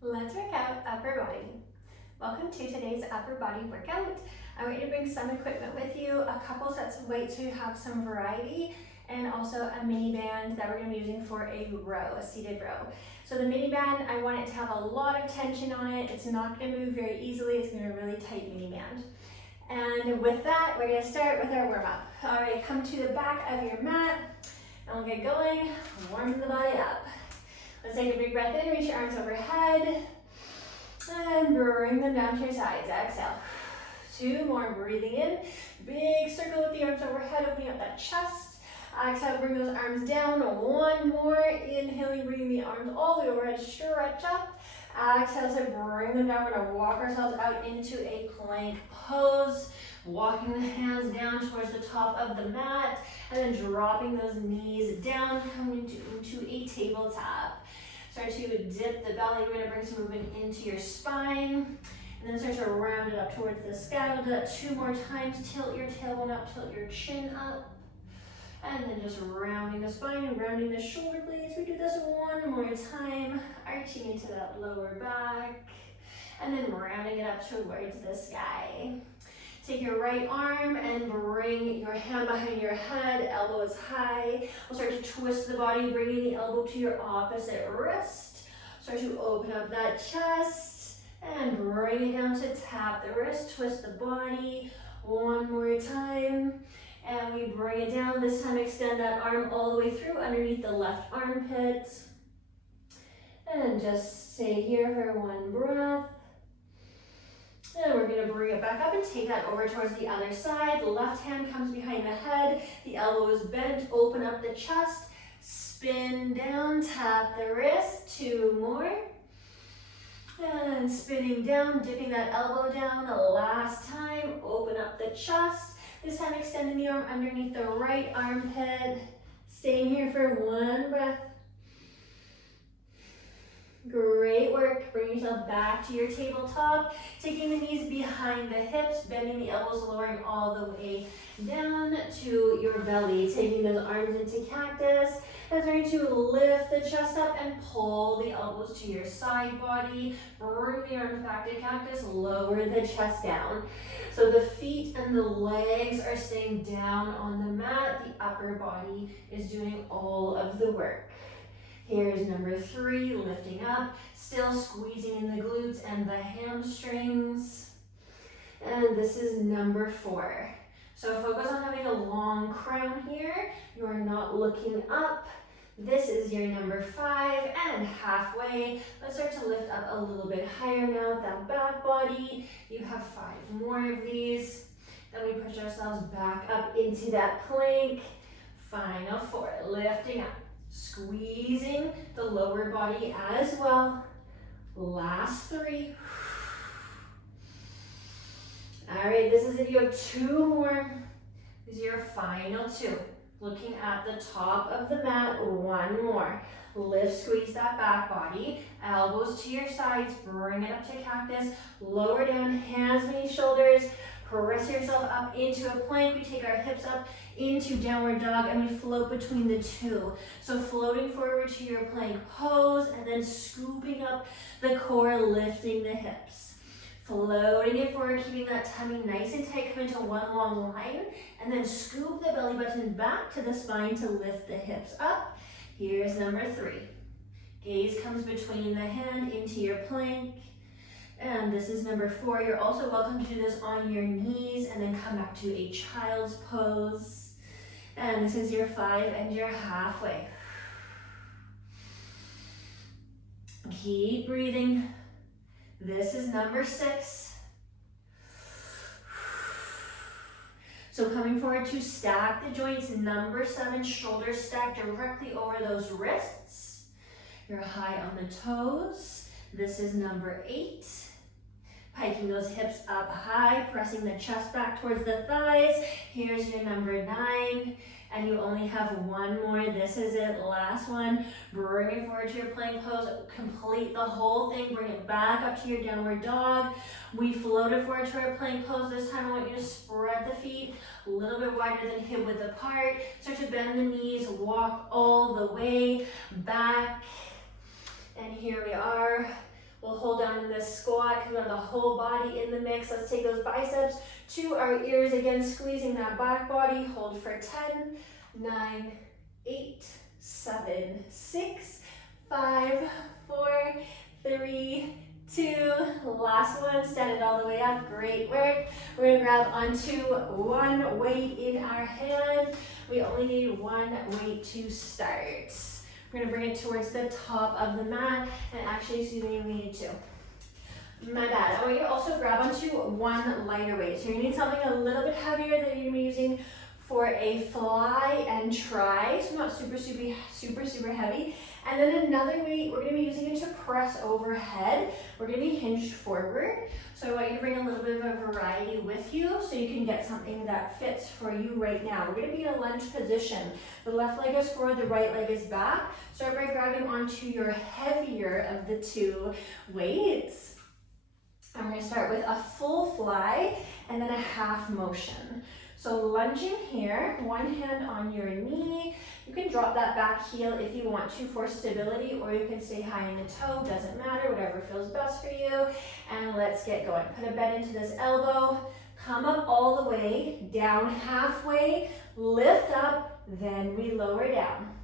Let's work out upper body. Welcome to today's upper body workout. I'm going to bring some equipment with you, a couple sets of weights so you have some variety, and also a mini band that we're going to be using for a row, a seated row. So the mini band, I want it to have a lot of tension on it. It's not going to move very easily. It's going to be a really tight mini band. And with that, we're going to start with our warm up. All right, come to the back of your mat and we'll get going, warming the body up. Let's take a big breath in, reach your arms overhead, and bring them down to your sides. Exhale. 2 more, breathing in. Big circle with the arms overhead, opening up that chest. Exhale, bring those arms down. 1 more, inhaling, bringing the arms all the way overhead, stretch up. Exhale to bring them down. We're gonna walk ourselves out into a plank pose. Walking the hands down towards the top of the mat, and then dropping those knees down, coming into a tabletop. Start to dip the belly. We're gonna bring some movement into your spine, and then start to round it up towards the sky. We'll do that 2 more times. Tilt your tailbone up, tilt your chin up. And then just rounding the spine and rounding the shoulder blades. We do this 1 more time, arching into that lower back, and then rounding it up towards the sky. Take your right arm and bring your hand behind your head, elbows high. We'll start to twist the body, bringing the elbow to your opposite wrist. Start to open up that chest and bring it down to tap the wrist, twist the body. 1 more time. And we bring it down. This time extend that arm all the way through underneath the left armpit. And just stay here for 1 breath. And we're going to bring it back up and take that over towards the other side. The left hand comes behind the head. The elbow is bent. Open up the chest. Spin down. Tap the wrist. 2 more. And spinning down. Dipping that elbow down. Last time. Open up the chest. This time extending the arm underneath the right armpit. Staying here for 1 breath. Great work. Bring yourself back to your tabletop. Taking the knees behind the hips, bending the elbows, lowering all the way down to your belly. Taking those arms into cactus. And starting to lift the chest up and pull the elbows to your side body. Bring the arms back to cactus. Lower the chest down. So the feet and the legs are staying down on the mat. The upper body is doing all of the work. Here's number 3, lifting up, still squeezing in the glutes and the hamstrings. And this is number 4. So focus on having a long crown here. You are not looking up. This is your number 5 and halfway. Let's start to lift up a little bit higher now with that back body. You have 5 more of these. Then we push ourselves back up into that plank. Final 4, lifting up. Squeezing the lower body as well. Last 3. All right, this is it. You have 2 more. These are your final 2. Looking at the top of the mat, 1 more. Lift, squeeze that back body. Elbows to your sides. Bring it up to cactus. Lower down, hands beneath shoulders. Press yourself up into a plank. We take our hips up into downward dog and we float between the 2. So floating forward to your plank pose and then scooping up the core, lifting the hips. Floating it forward, keeping that tummy nice and tight, come into 1 long line, and then scoop the belly button back to the spine to lift the hips up. Here's number 3. Gaze comes between the hand into your plank. And this is number 4. You're also welcome to do this on your knees and then come back to a child's pose. And this is your 5 and you're halfway. Keep breathing. This is number 6. So coming forward to stack the joints, number 7, shoulders stacked directly over those wrists. You're high on the toes. This is number 8. Hiking those hips up high, pressing the chest back towards the thighs. Here's your number 9. And you only have 1 more. This is it, last one. Bring it forward to your plank pose. Complete the whole thing. Bring it back up to your downward dog. We floated forward to our plank pose. This time I want you to spread the feet a little bit wider than hip width apart. Start to bend the knees, walk all the way back. And here we are. We'll hold down in this squat because we want the whole body in the mix. Let's take those biceps to our ears again, squeezing that back body. Hold for 10, 9, 8, 7, 6, 5, 4, 3, 2, last one, stand it all the way up, great work. We're gonna grab onto one weight in our hand. We only need one weight to start. We're gonna bring it towards the top of the mat, and actually, excuse me, we need two. My bad. I want you to also grab onto one lighter weight. So you need something a little bit heavier that you're gonna be using for a fly and try, so not super heavy. And then another weight, we're gonna be using it to press overhead. We're gonna be hinged forward. So I want you to bring a little bit of a variety with you so you can get something that fits for you right now. We're gonna be in a lunge position. The left leg is forward, the right leg is back. Start by grabbing onto your heavier of the two weights. I'm gonna start with a full fly and then a half motion. So lunging here, one hand on your knee. You can drop that back heel if you want to for stability, or you can stay high in the toe, doesn't matter, whatever feels best for you. And let's get going. Put a bend into this elbow, come up all the way, down halfway, lift up, then we lower down.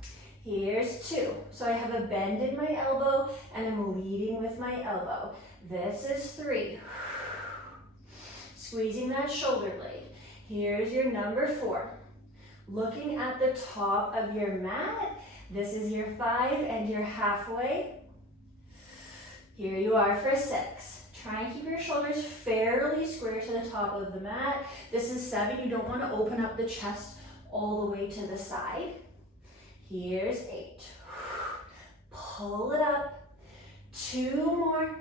Here's two. So I have a bend in my elbow and I'm leading with my elbow. This is 3. Squeezing that shoulder blade. Here's your number 4. Looking at the top of your mat, this is your 5 and you're halfway. Here you are for 6. Try and keep your shoulders fairly square to the top of the mat. This is 7. You don't want to open up the chest all the way to the side. Here's 8. Pull it up. 2 more.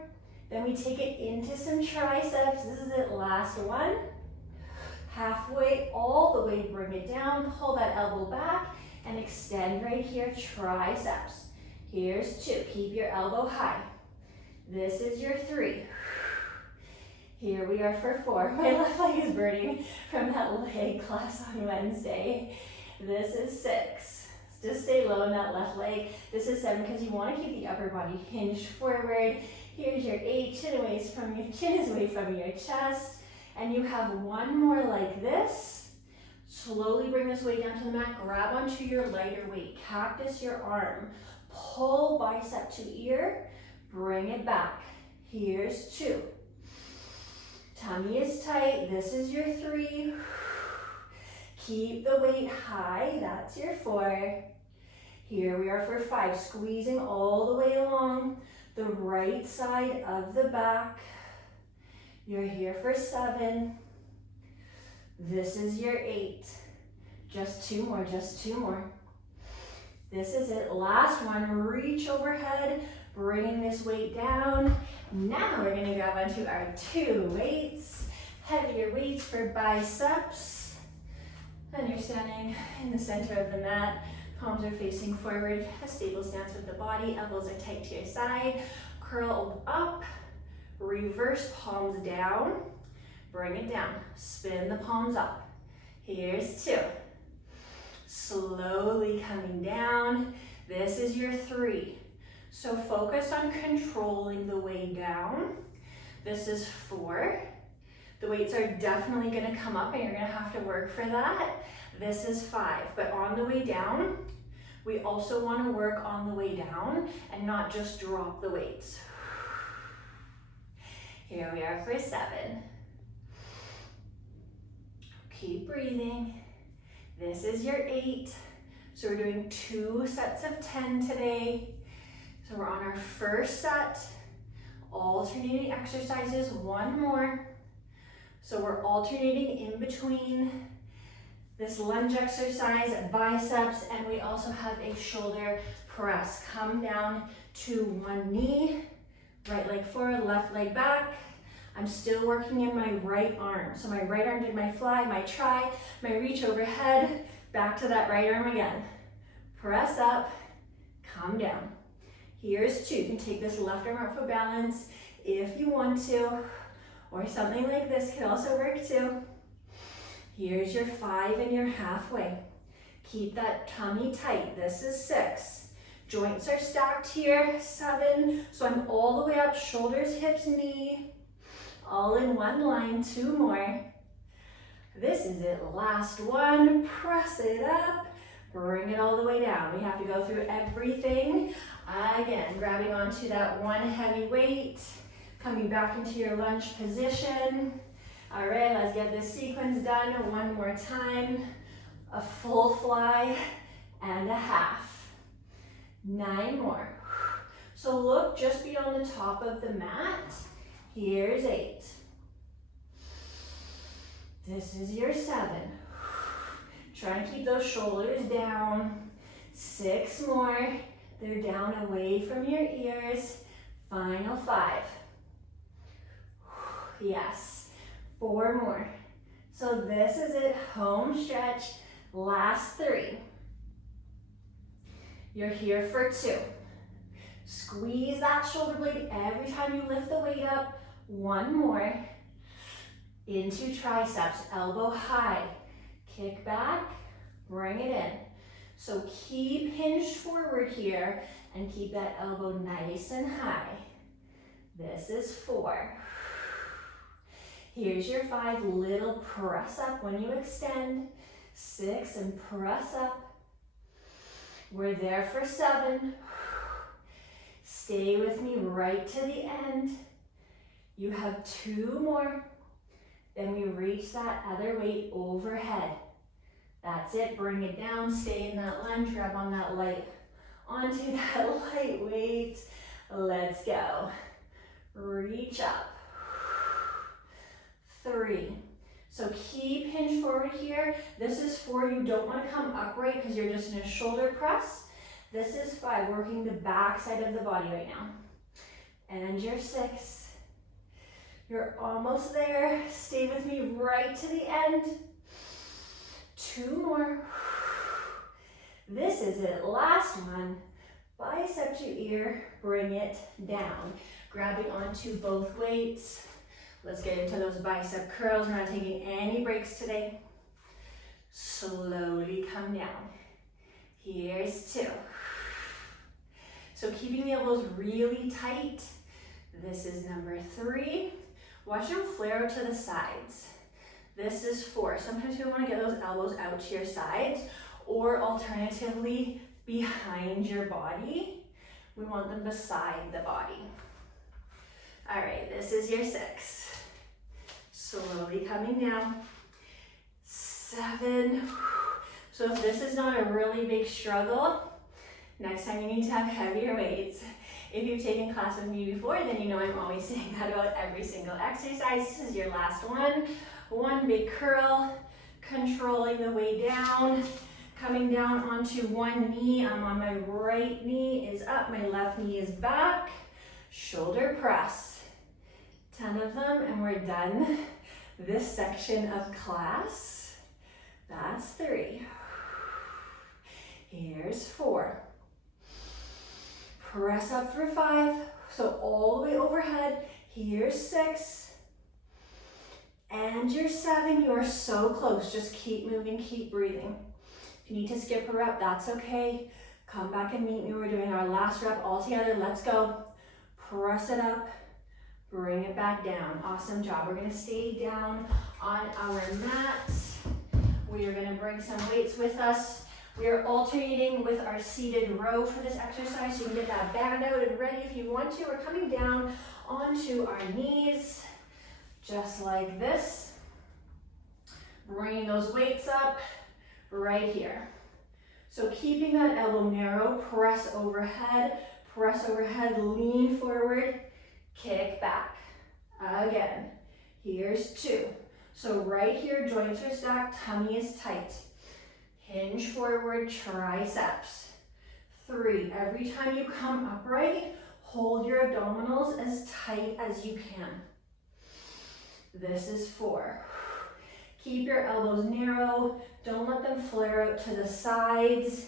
Then we take it into some triceps. This is it, last one. Halfway, all the way, bring it down, pull that elbow back, and extend right here, triceps. Here's 2, keep your elbow high. This is your 3. Here we are for 4. My left leg is burning from that leg class on Wednesday. This is 6. Just stay low in that left leg. This is 7 because you want to keep the upper body hinged forward. Here's your 8, chin is away from your chest. And you have one more like this. Slowly bring this weight down to the mat. Grab onto your lighter weight. Cactus your arm. Pull bicep to ear. Bring it back. Here's 2. Tummy is tight. This is your 3. Keep the weight high. That's your 4. Here we are for 5. Squeezing all the way along the right side of the back. You're here for 7. This is your 8. Just 2 more, just 2 more. This is it, last one. Reach overhead, bringing this weight down. Now we're gonna grab onto our 2 weights. Heavier weights for biceps. And you're standing in the center of the mat. Palms are facing forward, a stable stance with the body. Elbows are tight to your side. Curl up. Reverse palms down, bring it down, spin the palms up. Here's 2. Slowly coming down. This is your 3. So focus on controlling the way down. This is 4. The weights are definitely gonna come up and you're gonna have to work for that. This is 5, but on the way down, we also wanna work on the way down and not just drop the weights. Here we are for 7. Keep breathing. This is your 8. So we're doing 2 sets of 10 today. So we're on our first set, alternating exercises, 1 more. So we're alternating in between this lunge exercise, biceps, and we also have a shoulder press. Come down to one knee, right leg forward, left leg back. I'm still working in my right arm. So my right arm did my fly, my try, my reach overhead, back to that right arm again. Press up, come down. Here's 2. You can take this left arm out for balance if you want to, or something like this can also work too. Here's your 5 and you're halfway. Keep that tummy tight. This is 6. Joints are stacked here, 7. So I'm all the way up, shoulders, hips, knee, all in one line, 2 more. This is it, last one, press it up, bring it all the way down. We have to go through everything. Again, grabbing onto that one heavy weight, coming back into your lunge position. All right, let's get this sequence done one more time. A full fly and a half. 9 more. So look just beyond the top of the mat. Here's 8. This is your 7. Try and keep those shoulders down. 6 more. They're down away from your ears. Final 5. Yes. 4 more. So this is it, home stretch. Last 3. You're here for 2. Squeeze that shoulder blade every time you lift the weight up. 1 more. Into triceps, elbow high. Kick back, bring it in. So keep hinged forward here and keep that elbow nice and high. This is 4. Here's your 5, little press up when you extend. 6 and press up. We're there for 7. Stay with me right to the end. You have 2 more. Then we reach that other weight overhead. That's it, bring it down, stay in that lunge, grab on that light, onto that light weight. Let's go. Reach up. 3. So keep hinge forward here. This is 4, you don't want to come upright because you're just in a shoulder press. This is 5, working the back side of the body right now. And your 6. You're almost there. Stay with me right to the end. 2 more. This is it, last one. Bicep to ear, bring it down. Grabbing onto both weights. Let's get into those bicep curls. We're not taking any breaks today. Slowly come down. Here's 2. So keeping the elbows really tight. This is number 3. Watch them flare out to the sides. This is 4. Sometimes you want to get those elbows out to your sides, or alternatively behind your body. We want them beside the body. All right, this is your 6. Slowly coming down. 7. So if this is not a really big struggle, next time you need to have heavier weights. If you've taken class with me before, then you know I'm always saying that about every single exercise. This is your last one. 1 big curl, controlling the way down, coming down onto one knee. I'm on my right knee is up, my left knee is back. Shoulder press. 10 of them and we're done this section of class. That's 3. Here's 4. Press up for 5, so all the way overhead. Here's 6, and your 7. You are so close, just keep moving, keep breathing. If you need to skip a rep, that's okay. Come back and meet me, we're doing our last rep all together, let's go. Press it up, bring it back down, awesome job. We're gonna stay down on our mat. We are gonna bring some weights with us. We are alternating with our seated row for this exercise, so you can get that band out and ready if you want to. We're coming down onto our knees, just like this. Bringing those weights up right here. So keeping that elbow narrow, press overhead, lean forward, kick back. Again, here's 2. So right here, joints are stacked, tummy is tight. Hinge forward, triceps. 3, every time you come upright, hold your abdominals as tight as you can. This is 4. Keep your elbows narrow, don't let them flare out to the sides.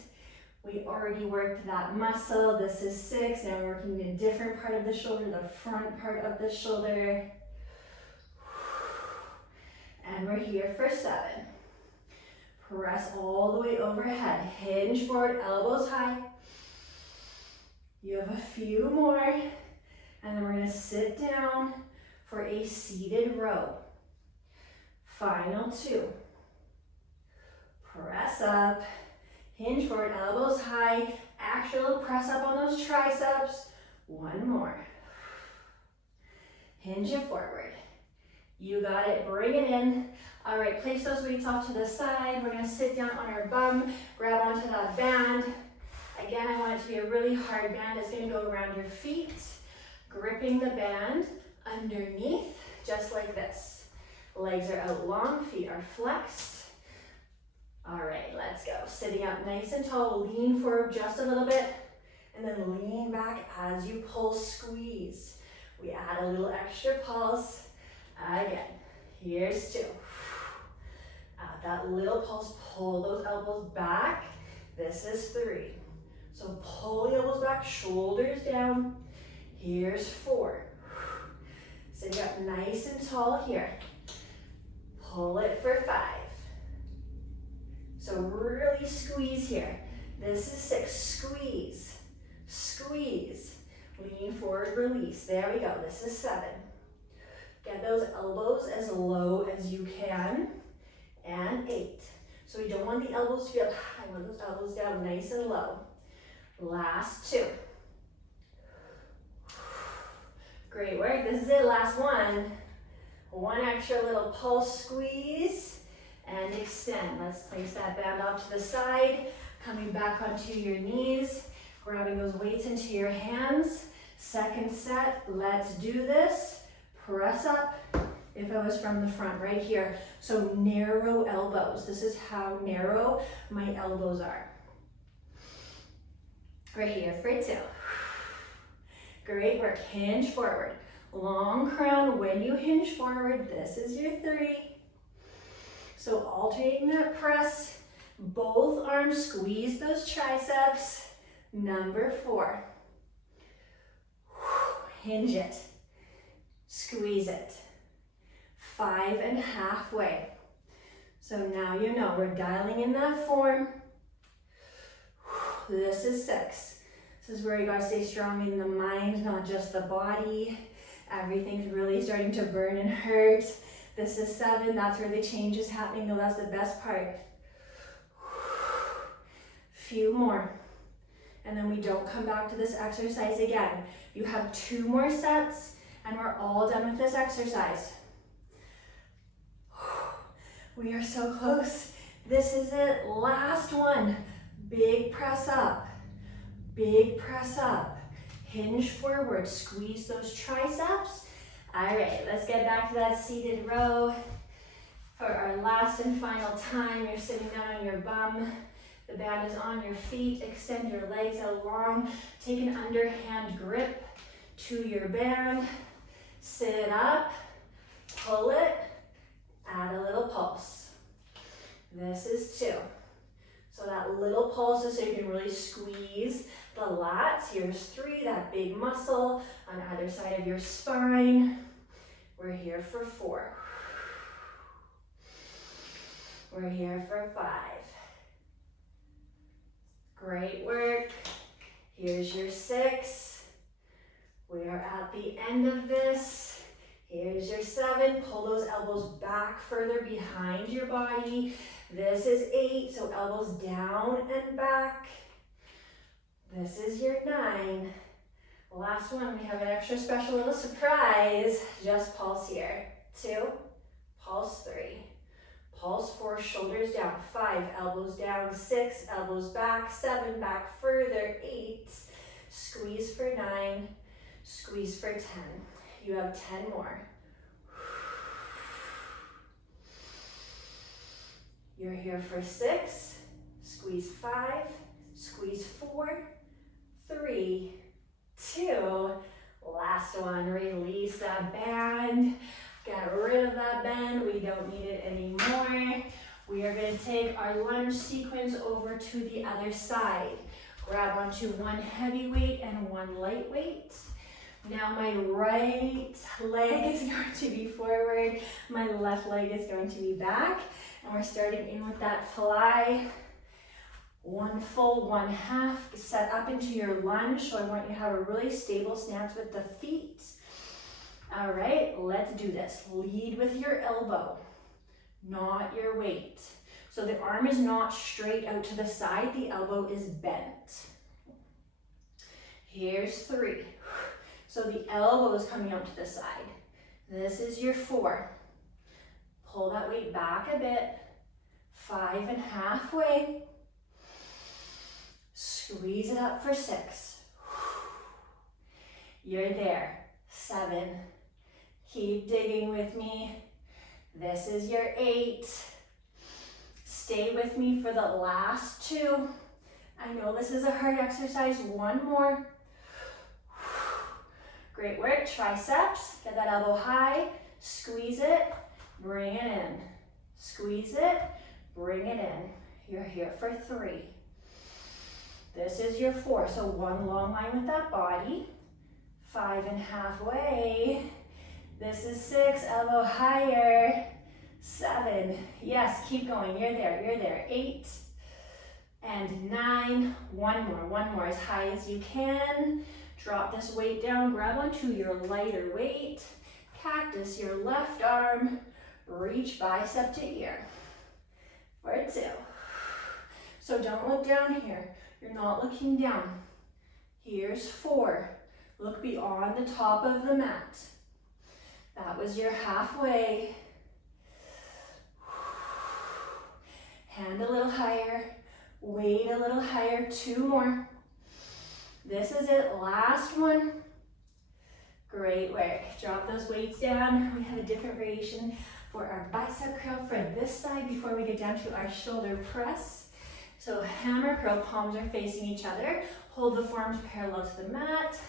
We already worked that muscle. This is 6, now we're working a different part of the shoulder, the front part of the shoulder. And we're here for 7. Press all the way overhead. Hinge forward, elbows high. You have a few more, and then we're gonna sit down for a seated row. Final 2. Press up, hinge forward, elbows high, actual press up on those triceps. 1 more. Hinge it forward. You got it, bring it in. All right, place those weights off to the side. We're gonna sit down on our bum, grab onto that band. Again, I want it to be a really hard band. It's gonna go around your feet, gripping the band underneath, just like this. Legs are out long, feet are flexed. All right, let's go. Sitting up nice and tall, lean forward just a little bit, and then lean back as you pull, squeeze. We add a little extra pulse. Again, here's 2. Add that little pulse, pull those elbows back. This is 3. So pull the elbows back, shoulders down. Here's 4. Sitting up nice and tall here. Pull it for 5. So really squeeze here. This is 6, squeeze, squeeze. Lean forward, release. There we go, this is 7. Get those elbows as low as you can. And 8. So we don't want the elbows to be up high, we want those elbows down nice and low. Last 2. Great work, this is it, last 1. 1 extra little pulse, squeeze, and extend. Let's place that band off to the side, coming back onto your knees, grabbing those weights into your hands. Second set, let's do this. Press up. If I was from the front, right here. So narrow elbows. This is how narrow my elbows are. Right here for 2. Great work, hinge forward. Long crown, when you hinge forward, this is your 3. So alternating that press, both arms squeeze those triceps. Number 4. Hinge it, squeeze it. 5 and halfway. So now you know we're dialing in that form. This is 6. This is where you gotta stay strong in the mind, not just the body. Everything's really starting to burn and hurt. This is 7, that's where the change is happening, though that's the best part. Few more. And then we don't come back to this exercise again. You have 2 more sets and we're all done with this exercise. We are so close. This is it, last one. Big press up, big press up. Hinge forward, squeeze those triceps. All right, let's get back to that seated row. For our last and final time, you're sitting down on your bum. The band is on your feet. Extend your legs out long. Take an underhand grip to your band. Sit up, pull it, add a little pulse. This is 2. So that little pulse is so you can really squeeze the lats. Here's 3, that big muscle on either side of your spine. We're here for 4. We're here for 5. Great work. Here's your 6. We are at the end of this. Here's your 7. Pull those elbows back further behind your body. This is 8, so elbows down and back. This is your 9. Last one, we have an extra special little surprise. Just pulse here. 2, pulse 3, pulse 4, shoulders down. 5, elbows down. 6, elbows back. 7, back further. 8, squeeze for 9, squeeze for 10. You have 10 more. You're here for 6, squeeze 5, squeeze 4, 3, 2, last one, release that band, get rid of that band, we don't need it anymore. We are going to take our lunge sequence over to the other side. Grab onto one heavy weight and one light weight. Now my right leg is going to be forward, my left leg is going to be back, and we're starting in with that fly. One full, one half. Set up into your lunge. So I want you to have a really stable stance with the feet. All right, let's do this. Lead with your elbow, not your weight. So the arm is not straight out to the side, the elbow is bent. Here's 3. So the elbow is coming out to the side. This is your 4. Pull that weight back a bit. 5 and halfway. Squeeze it up for 6. You're there. 7. Keep digging with me. This is your 8. Stay with me for the last 2. I know this is a hard exercise. 1 more. Great work. Triceps. Get that elbow high. Squeeze it. Bring it in. Squeeze it. Bring it in. You're here for 3. This is your 4. So 1 long line with that body. 5 and halfway. This is 6. Elbow higher. 7. Yes, keep going. You're there. You're there. 8 and 9. 1 more as high as you can. Drop this weight down. Grab onto your lighter weight. Cactus your left arm. Reach bicep to ear. For 2. So don't look down here. You're not looking down. Here's 4. Look beyond the top of the mat. That was your halfway. Hand a little higher. Weight a little higher. 2 more. This is it. Last one. Great work. Drop those weights down. We have a different variation for our bicep curl for this side before we get down to our shoulder press. So hammer curl, palms are facing each other. Hold the forearms parallel to the mat,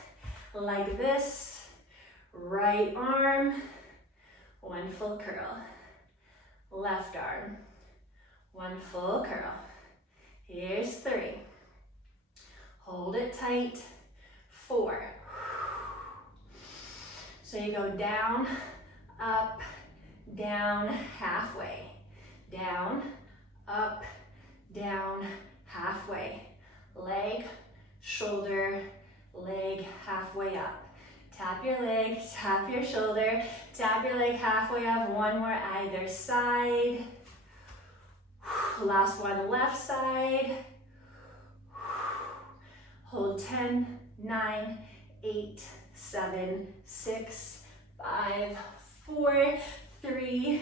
like this. Right arm, 1 full curl. Left arm, 1 full curl. Here's 3. Hold it tight. 4. So you go down, up, down, halfway. Down, up, down, halfway. Leg, shoulder, leg, halfway up. Tap your leg, tap your shoulder, tap your leg halfway up. 1 more either side. Last one, left side. Hold 10, 9, 8, 7, 6, 5, 4, 3,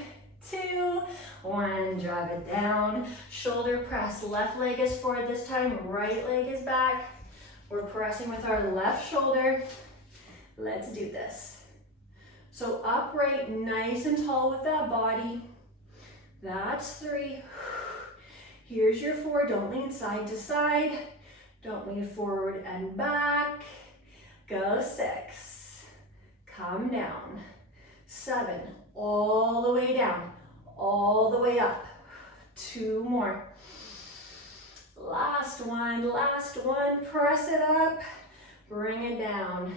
2, 1. Drop it down. Shoulder press. Left leg is forward this time. Right leg is back. We're pressing with our left shoulder. Let's do this. So upright, nice and tall with that body. That's 3. Here's your 4. Don't lean side to side. Don't lean forward and back. Go 6. Come down. 7. All the way down. All the way up. 2 more. Last one. Last one. Press it up. Bring it down.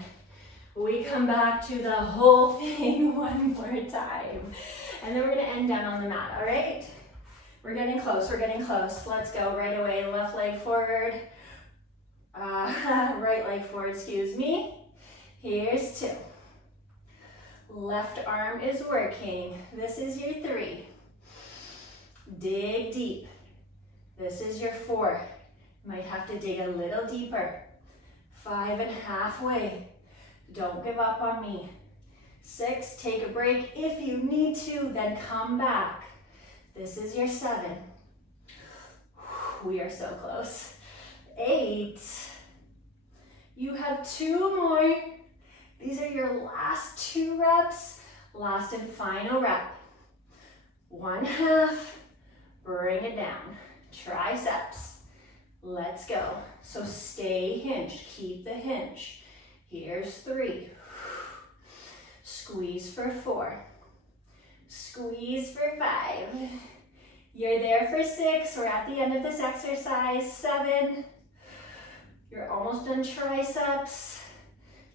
We come back to the whole thing 1 more time. And then we're going to end down on the mat, all right? We're getting close. We're getting close. Let's go right away. Left leg forward. Right leg forward, excuse me. Here's 2. Left arm is working. This is your 3. Dig deep. This is your 4. Might have to dig a little deeper. 5 and halfway. Don't give up on me. 6, take a break if you need to, then come back. This is your 7. We are so close. 8. You have 2 more. These are your last 2 reps. Last and final rep. 1 half. Bring it down. Triceps. Let's go. So stay hinged. Keep the hinge. Here's 3. Squeeze for 4. Squeeze for 5. You're there for 6. We're at the end of this exercise. 7. You're almost done triceps.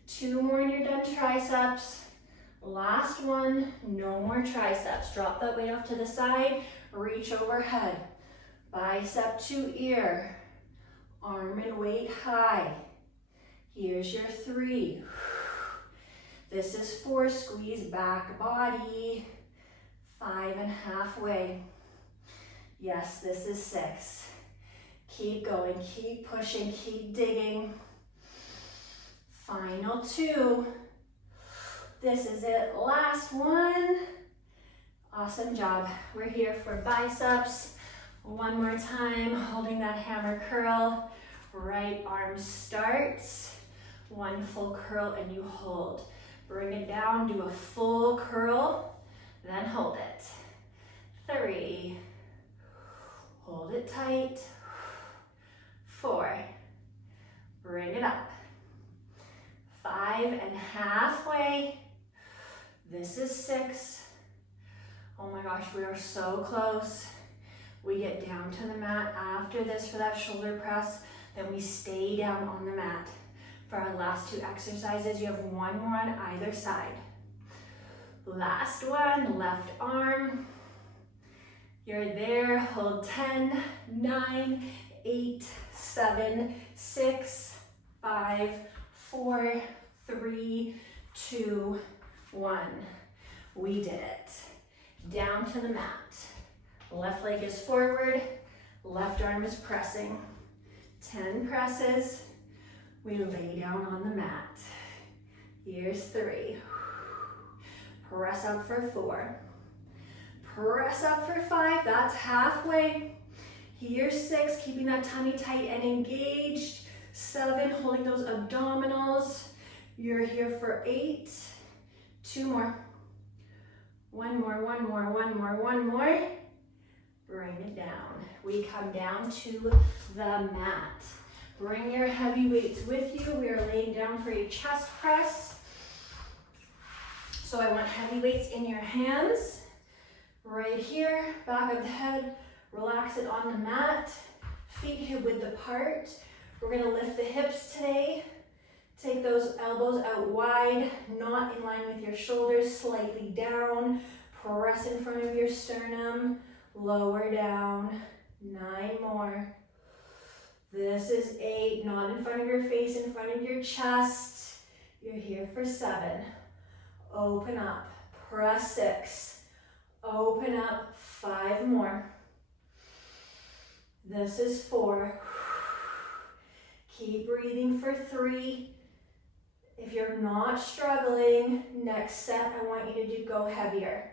2 more and you're done triceps. Last one, no more triceps. Drop that weight off to the side. Reach overhead. Bicep to ear. Arm and weight high. Here's your 3. This is 4, squeeze back body. 5 and halfway. Yes, this is 6. Keep going, keep pushing, keep digging. Final 2. This is it, last one. Awesome job. We're here for biceps. One more time, holding that hammer curl. Right arm starts. One full curl and you hold. Bring it down, do a full curl, then hold it. 3. Hold it tight. 4. Bring it up. 5 and halfway. This is 6. Oh my gosh, we are so close. We get down to the mat after this for that shoulder press, then we stay down on the mat. For our last 2 exercises, you have one more on either side. Last one, left arm. You're there, hold 10, 9, 8, 7, 6, 5, 4, 3, 2, 1. We did it. Down to the mat. Left leg is forward, left arm is pressing. 10 presses. We lay down on the mat. Here's 3. Press up for 4. Press up for 5, that's halfway. Here's 6, keeping that tummy tight and engaged. 7, holding those abdominals. You're here for 8. 2 more. One more, one more, one more, one more. Bring it down. We come down to the mat. Bring your heavy weights with you. We are laying down for a chest press. So I want heavy weights in your hands. Right here, back of the head. Relax it on the mat. Feet hip width apart. We're gonna lift the hips today. Take those elbows out wide, not in line with your shoulders, slightly down. Press in front of your sternum. Lower down. 9 more. This is 8, not in front of your face, in front of your chest. You're here for 7. Open up. Press 6. Open up. 5 more. This is 4. Keep breathing for 3. If you're not struggling, next set, I want you to go heavier.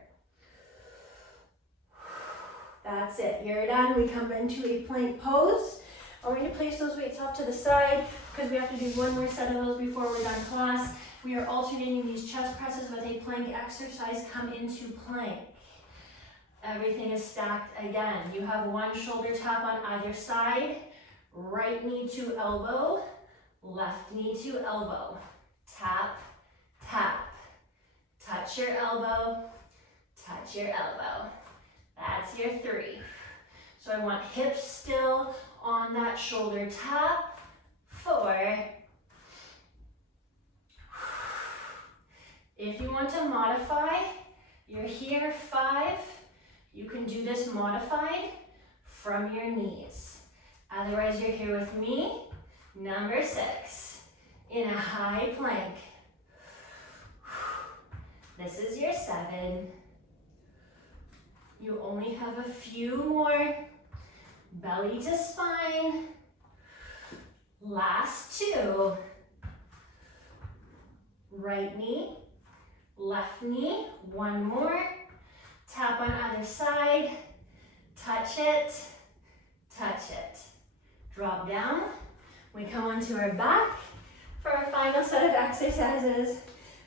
That's it, you're done. We come into a plank pose. I want you to place those weights off to the side because we have to do one more set of those before we're done class. We are alternating these chest presses with a plank exercise. Come into plank. Everything is stacked again. You have one shoulder tap on either side. Right knee to elbow, left knee to elbow. Tap, tap. Touch your elbow, touch your elbow. That's your 3. So I want hips still on that shoulder tap. 4. If you want to modify, you're here. 5. You can do this modified from your knees. Otherwise, you're here with me. Number 6, in a high plank. This is your 7. You only have a few more. Belly to spine. Last 2. Right knee, left knee. 1 more. Tap on either side. Touch it, touch it. Drop down. We come onto our back for our final set of exercises.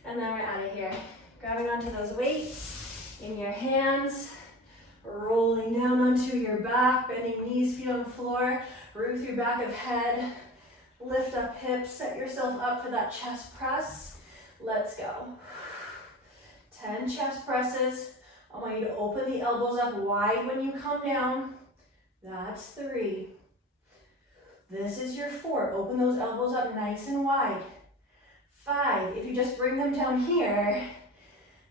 And then we're out of here. Grabbing onto those weights in your hands. Rolling down onto your back, bending knees, feet on the floor, root through back of head, lift up hips, set yourself up for that chest press. Let's go. 10 chest presses. I want you to open the elbows up wide when you come down. That's 3. This is your 4. Open those elbows up nice and wide. 5. If you just bring them down here,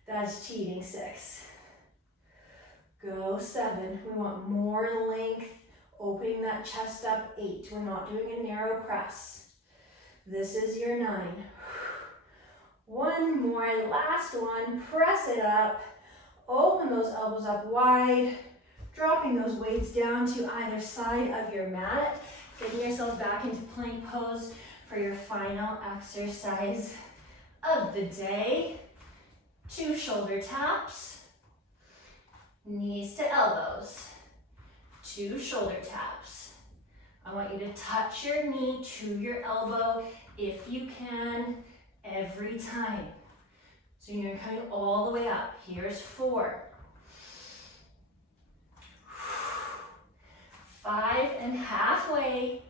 that's cheating. 6. Go 7. We want more length Opening that chest up, 8. We're not doing a narrow press. This is your 9. One more, last one. Press it up. Open those elbows up wide. Dropping those weights down to either side of your mat. Getting yourself back into plank pose for your final exercise of the day. 2 shoulder taps. Knees to elbows. 2 shoulder taps. I want you to touch your knee to your elbow if you can every time. So you're coming all the way up. Here's 4. 5 and halfway.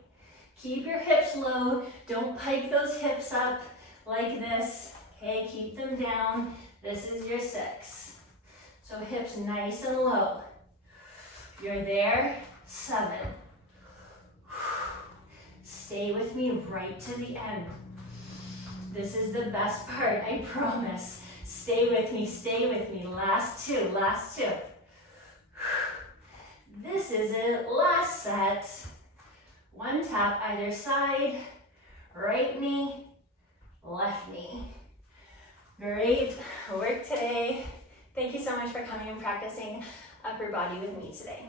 Keep your hips low. Don't pike those hips up like this. Okay, keep them down. This is your 6. So hips nice and low. You're there. 7. Stay with me right to the end. This is the best part, I promise. Stay with me, stay with me. Last 2, last 2. This is it, last set. 1 tap either side, right knee, left knee. Great work today. Thank you so much for coming and practicing upper body with me today.